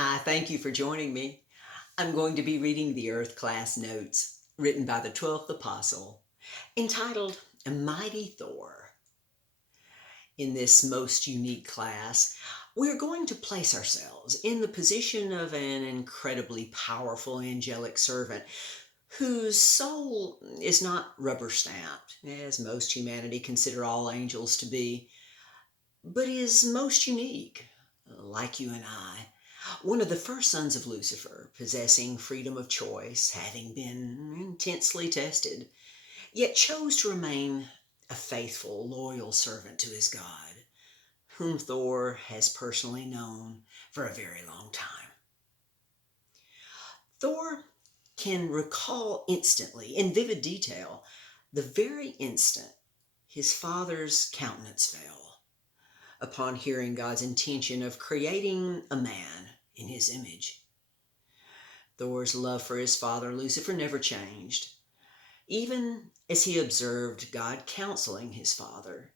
I thank you for joining me. I'm going to be reading the Earth class notes written by the 12th Apostle, entitled A Mighty Thor. In this most unique class, we're going to place ourselves in the position of an incredibly powerful angelic servant whose soul is not rubber stamped, as most humanity consider all angels to be, but is most unique, like you and I. One of the first sons of Lucifer, possessing freedom of choice, having been intensely tested, yet chose to remain a faithful, loyal servant to his God, whom Thor has personally known for a very long time. Thor can recall instantly, in vivid detail, the very instant his father's countenance fell upon hearing God's intention of creating a man in his image. Thor's love for his father Lucifer never changed, even as he observed God counseling his father.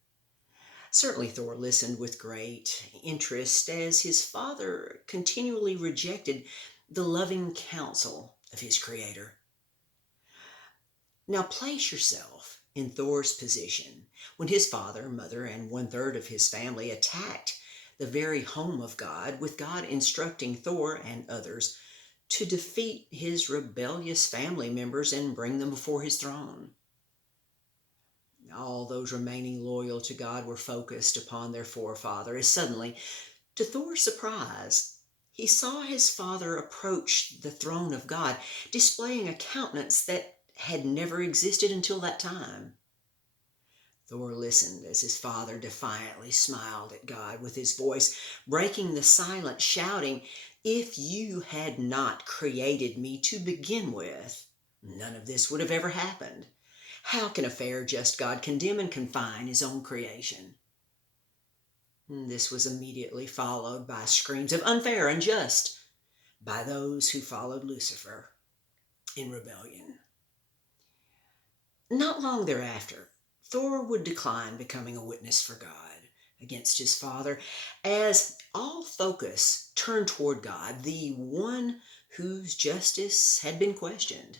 Certainly Thor listened with great interest as his father continually rejected the loving counsel of his creator. Now place yourself in Thor's position when his father, mother, and one-third of his family attacked the very home of God, with God instructing Thor and others to defeat his rebellious family members and bring them before his throne. All those remaining loyal to God were focused upon their forefather, as suddenly, to Thor's surprise, he saw his father approach the throne of God, displaying a countenance that had never existed until that time. Thor listened as his father defiantly smiled at God with his voice, breaking the silence, shouting, "If you had not created me to begin with, none of this would have ever happened. How can a fair, just God condemn and confine his own creation?" This was immediately followed by screams of "unfair, unjust" by those who followed Lucifer in rebellion. Not long thereafter, Thor would decline becoming a witness for God against his father, as all focus turned toward God, the one whose justice had been questioned.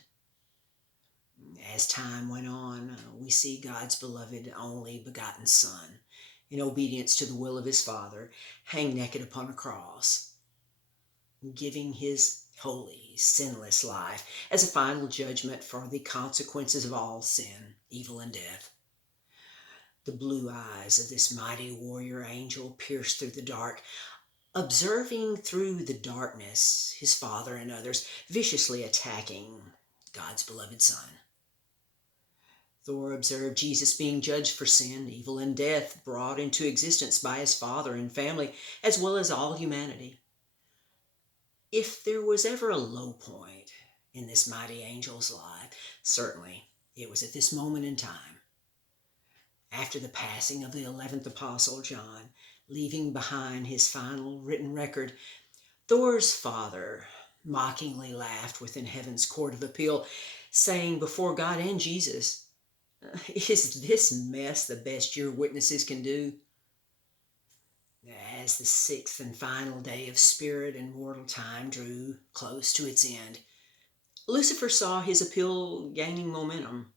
As time went on, we see God's beloved only begotten Son, in obedience to the will of his Father, hang naked upon a cross, giving his holy, sinless life as a final judgment for the consequences of all sin, evil, and death. The blue eyes of this mighty warrior angel pierced through the dark, observing through the darkness his father and others viciously attacking God's beloved Son. Thor observed Jesus being judged for sin, evil, and death brought into existence by his father and family, as well as all humanity. If there was ever a low point in this mighty angel's life, certainly it was at this moment in time. After the passing of the 11th Apostle John, leaving behind his final written record, Thor's father mockingly laughed within heaven's court of appeal, saying before God and Jesus, "Is this mess the best your witnesses can do?" As the sixth and final day of spirit and mortal time drew close to its end, Lucifer saw his appeal gaining momentum,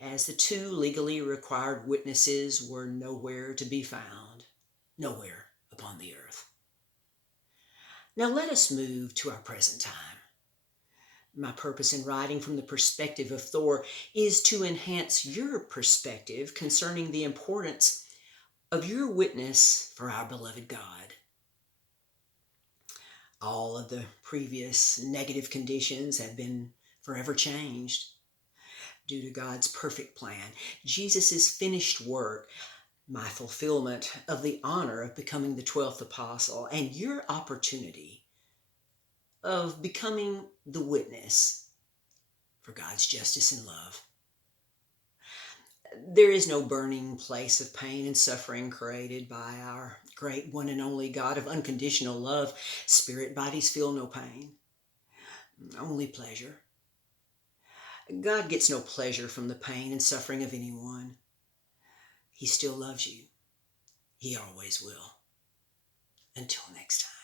as the two legally required witnesses were nowhere to be found, nowhere upon the earth. Now let us move to our present time. My purpose in writing from the perspective of Thor is to enhance your perspective concerning the importance of your witness for our beloved God. All of the previous negative conditions have been forever changed. Due to God's perfect plan, Jesus' finished work, my fulfillment of the honor of becoming the 12th apostle, and your opportunity of becoming the witness for God's justice and love. There is no burning place of pain and suffering created by our great one and only God of unconditional love. Spirit bodies feel no pain, only pleasure. God gets no pleasure from the pain and suffering of anyone. He still loves you. He always will. Until next time.